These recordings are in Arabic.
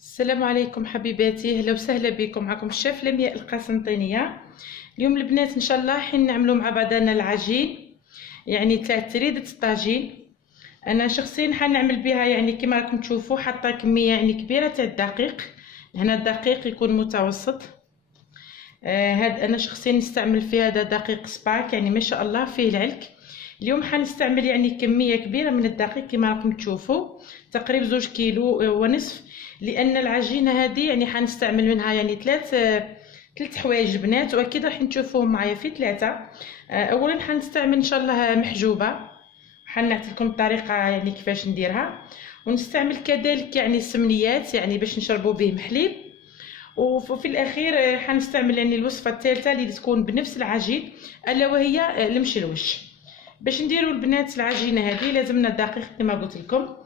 السلام عليكم حبيباتي، اهلا وسهلا بكم. معكم الشيف لمياء القسنطينيه. اليوم البنات ان شاء الله حين نعملوا مع بعضنا العجين، يعني تاع تريدة الطاجين. انا شخصيا حنعمل بها يعني كما راكم تشوفوا حاطه كميه يعني كبيره تاع الدقيق. هنا الدقيق يكون متوسط. هاد انا شخصيا نستعمل في هذا دقيق سباك، يعني ما شاء الله فيه العلك. اليوم حنستعمل يعني كميه كبيره من الدقيق كما راكم تشوفوا، تقريبا 2 كيلو ونصف، لان العجينه هذه يعني حنستعمل منها يعني ثلاث حوايج بنات، واكيد راح تشوفوهم معايا في ثلاثه. اولا حنستعمل ان شاء الله محجوبه، حنعطي لكم الطريقه يعني كيفاش نديرها. ونستعمل كذلك يعني السمنيات يعني باش نشربوا به محليب. وفي الاخير حنستعمل يعني الوصفه الثالثه اللي تكون بنفس العجين، الا وهي المشلوش. باش نديروا البنات العجينه هذه لازمنا الدقيق كما قلت لكم.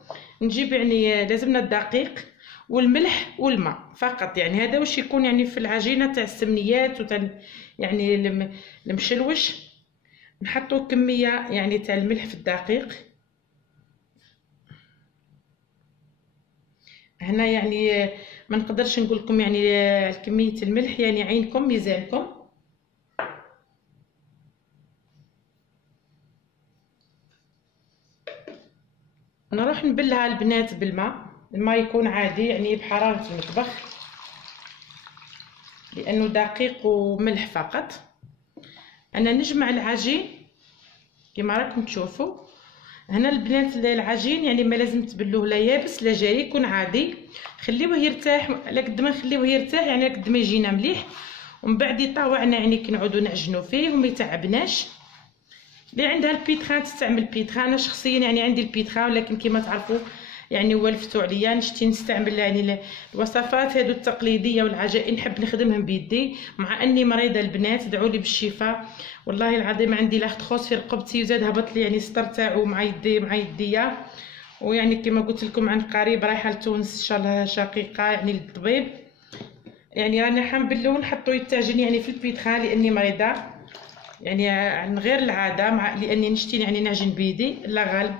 نجيب يعني لازمنا الدقيق والملح والماء فقط، يعني هذا واش يكون يعني في العجينه تاع السمنيات وتاع يعني المشلوش. نحطوا كميه يعني تاع الملح في الدقيق. هنا يعني ما نقدرش نقول لكم يعني كميه الملح، يعني عينكم ميزانكم. نروح نبلها البنات بالماء، الماء يكون عادي يعني بحراره المطبخ، لانه دقيق وملح فقط. انا نجمع العجين كما راكم تشوفوا. هنا البنات العجين يعني ما لازم تبلوه لا يابس لا جاري، يكون عادي. خليوه يرتاح، على قد ما نخليوه يرتاح يعني على قد ما يجينا مليح، ومن بعد يطاوعنا يعني كنعودوا نعجنوا فيه وما يتعبناش. اللي عندها البيتخان تستعمل بيتخان. انا شخصيا يعني عندي البيتخان، ولكن كما تعرفوا يعني ولفتوا عليا نشتي نستعمل يعني الوصفات هذو التقليديه والعجائن نحب نخدمهم بيدي، مع اني مريضه البنات. دعوا لي بالشفاء والله العظيم. عندي لاختخوص في رقبتي وزاد هبط لي يعني السطر تاعو مع يديا. ويعني كما قلت لكم عن قريب رايحه لتونس ان شاء الله شقيقه يعني للطبيب. يعني رانا حنبلو ونحطو الطاجين يعني في البيتخان لاني مريضه، يعني عن غير العاده، لاني نشتي يعني نعجن بيدي. لا غالب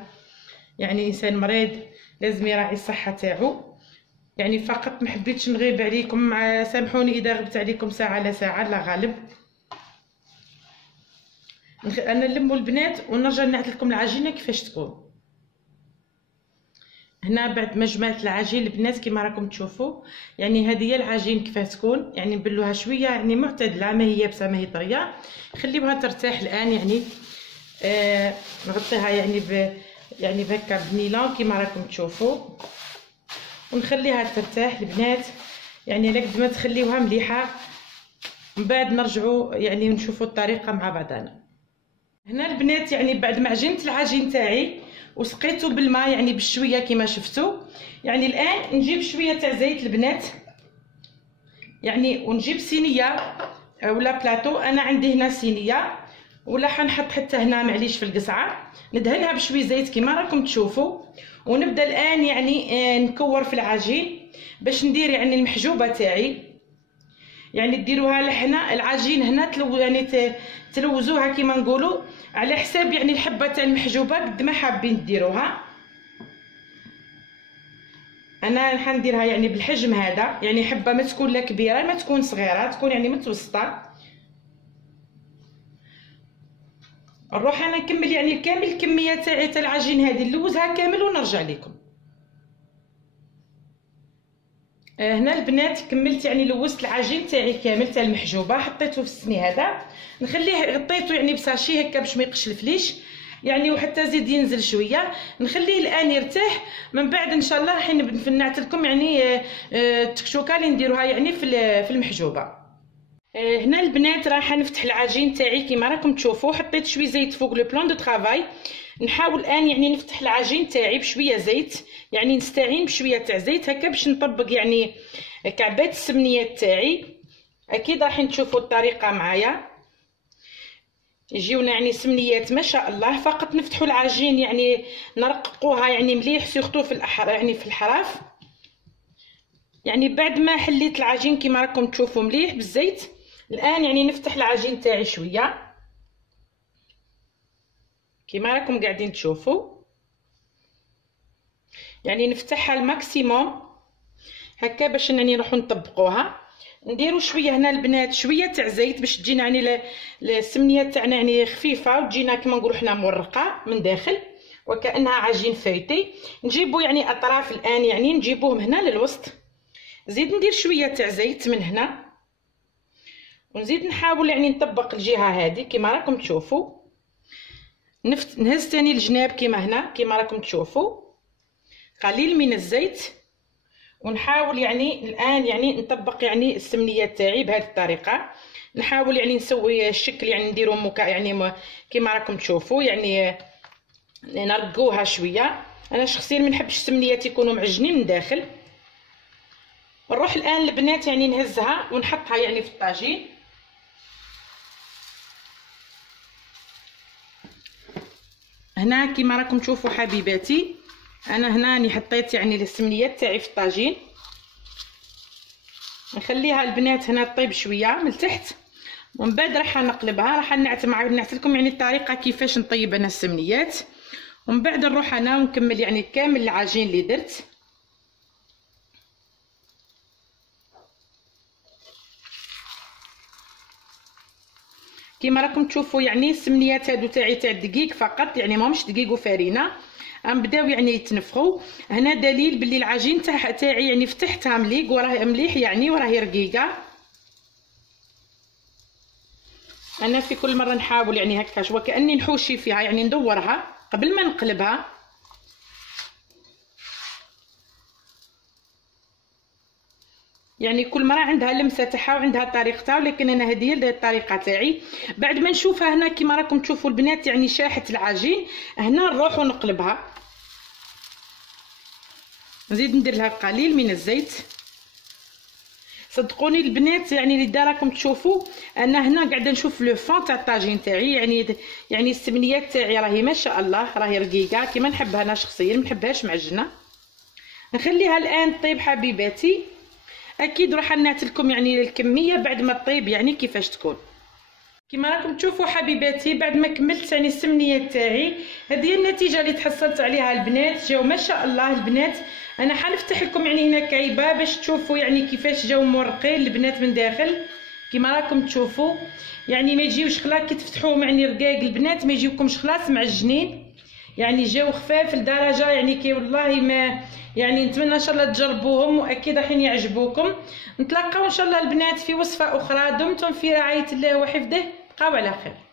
يعني انسان مريض لازم يراعي الصحه تاعو. يعني فقط ما حبيتش نغيب عليكم، سامحوني اذا غبت عليكم ساعه على ساعه. لا غالب انا نلموا البنات ونرجع نعطي لكم العجينه كيفاش تكون. هنا بعد ما جمعت العجين البنات كما راكم تشوفوا، يعني هذه هي العجين كيفاش تكون. يعني نبلوها شويه يعني معتدله، ما هي يابسه ما هي طريه. خليوها ترتاح الان يعني. نغطيها يعني بهكا بنيلون كما راكم تشوفوا، ونخليها ترتاح البنات. يعني على قد ما تخليوها مليحه، من بعد نرجعوا يعني نشوفوا الطريقه مع بعضنا. هنا البنات يعني بعد ما عجنت العجين تاعي وسقيته بالماء يعني بشويه كما شفتوا. يعني الان نجيب شويه تاع زيت البنات، يعني ونجيب صينيه ولا بلاطو. انا عندي هنا صينيه، ولا حنحط حتى هنا معليش في القصعه، ندهنها بشويه زيت كما راكم تشوفوا. ونبدا الان يعني نكور في العجين باش ندير يعني المحجوبه تاعي. يعني ديروها لحنا العجين هنا يعني تلوزوها كما نقولوا على حساب يعني الحبه تاع المحجوبه قد ما حابين ديروها. انا حنديرها يعني بالحجم هذا، يعني حبه ما تكون لا كبيره ما تكون صغيره، تكون يعني متوسطه. نروح انا نكمل يعني كامل الكميه تاعي تاع العجين هذه، نلوزها كامل ونرجع لكم. هنا البنات كملت يعني لوزت العجين تاعي كامل تاع المحجوبه، حطيته في الصني هذا. نخليه غطيته يعني بساشي هكا باش ما يقشلفليش يعني، وحتى زيد ينزل شويه. نخليه الان يرتاح، من بعد ان شاء الله راح نعطي لكم يعني التكشوكه اللي نديروها يعني في المحجوبه. هنا البنات راح نفتح العجين تاعي كما راكم تشوفوا. حطيت شويه زيت فوق لو بلان دو طرافاي. نحاول الان يعني نفتح العجين تاعي بشويه زيت، يعني نستعين بشويه تاع زيت هكا باش نطبق يعني كعبات السمنيات تاعي. اكيد راح تشوفوا الطريقه معايا، يجيونا يعني سمنيات ما شاء الله. فقط نفتحوا العجين يعني نرققوها يعني مليح، سيرتو في يعني في الحراف. يعني بعد ما حليت العجين كما راكم تشوفوا مليح بالزيت، الان يعني نفتح العجين تاعي شويه كما راكم قاعدين تشوفوا. يعني نفتحها الماكسيموم، هكا باش يعني نروحو نطبقوها. نديرو شويه هنا البنات شويه تاع زيت باش تجينا يعني السمنيه تاعنا يعني خفيفه وتجينا كما نقولوا حنا مرقه من داخل وكانها عجين فايتي. نجيبو يعني اطراف الان يعني نجيبوهم هنا للوسط. زيد ندير شويه تاع زيت من هنا ونزيد نحاول يعني نطبق الجهه هذه كما راكم تشوفوا. نهز ثاني الجناب كما هنا كما راكم تشوفوا قليل من الزيت ونحاول يعني الان يعني نطبق يعني السمنيه تاعي بهذه الطريقه. نحاول يعني نسوي الشكل يعني نديرو يعني كما راكم تشوفوا يعني نرقوها شويه. انا شخصيا ما نحبش السمنيات يكونوا معجنين من داخل. نروح الان البنات يعني نهزها ونحطها يعني في الطاجين. هنا كما راكم تشوفوا حبيباتي انا هنا راني حطيت يعني السمنيات تاعي في الطاجين. نخليها البنات هنا طيب شويه من تحت ومن بعد راح نقلبها. راح نعت لكم يعني الطريقه كيفاش نطيب انا السمنيات ومن بعد نروح انا ونكمل يعني كامل العجين اللي درت. كما راكم تشوفوا يعني السمنيات هادو تاعي تاع الدقيق فقط يعني ماهمش دقيق وفرينه. غنبداو يعني يتنفخوا. هنا دليل باللي العجين تاعي يعني فتحتها مليق وراه مليح يعني وراهي رقيقه. انا في كل مره نحاول يعني هكا وكاني نحوشي فيها يعني ندورها قبل ما نقلبها. يعني كل مرة عندها لمسة تاعها وعندها طريقتها ولكن انا هذه هي الطريقة تاعي. بعد ما نشوفها هنا كما راكم تشوفوا البنات يعني شاحت العجين هنا نروح ونقلبها. نزيد ندير لها قليل من الزيت. صدقوني البنات يعني اللي راكم تشوفوا انا هنا قاعده نشوف لو فون تاع الطاجين تاعي يعني السمنيات تاعي راهي ما شاء الله راهي رقيقه كما نحبها انا شخصيا ما نحبهاش معجنه. نخليها الان طيب حبيباتي. اكيد راح نعت لكم يعني الكميه بعد ما طيب يعني كيفاش تكون. كما راكم تشوفوا حبيباتي بعد ما كملت يعني السمنيه تاعي هذه هي النتيجه اللي تحصلت عليها البنات. جاو ما شاء الله البنات. انا حنفتح لكم يعني هنا كعيبه باش تشوفوا يعني كيفاش جاو مرقين البنات من داخل. كما راكم تشوفوا يعني ما يجيوش خلاص كي تفتحوهم يعني رقاق البنات ما يجيوكمش خلاص معجنين يعني جاو خفاف لدرجه يعني كي والله ما يعني نتمنى ان شاء الله تجربوهم واكيد راح يعجبوكم. نتلاقاو ان شاء الله البنات في وصفه اخرى. دمتم في رعايه الله وحفظه. بقاو على خير.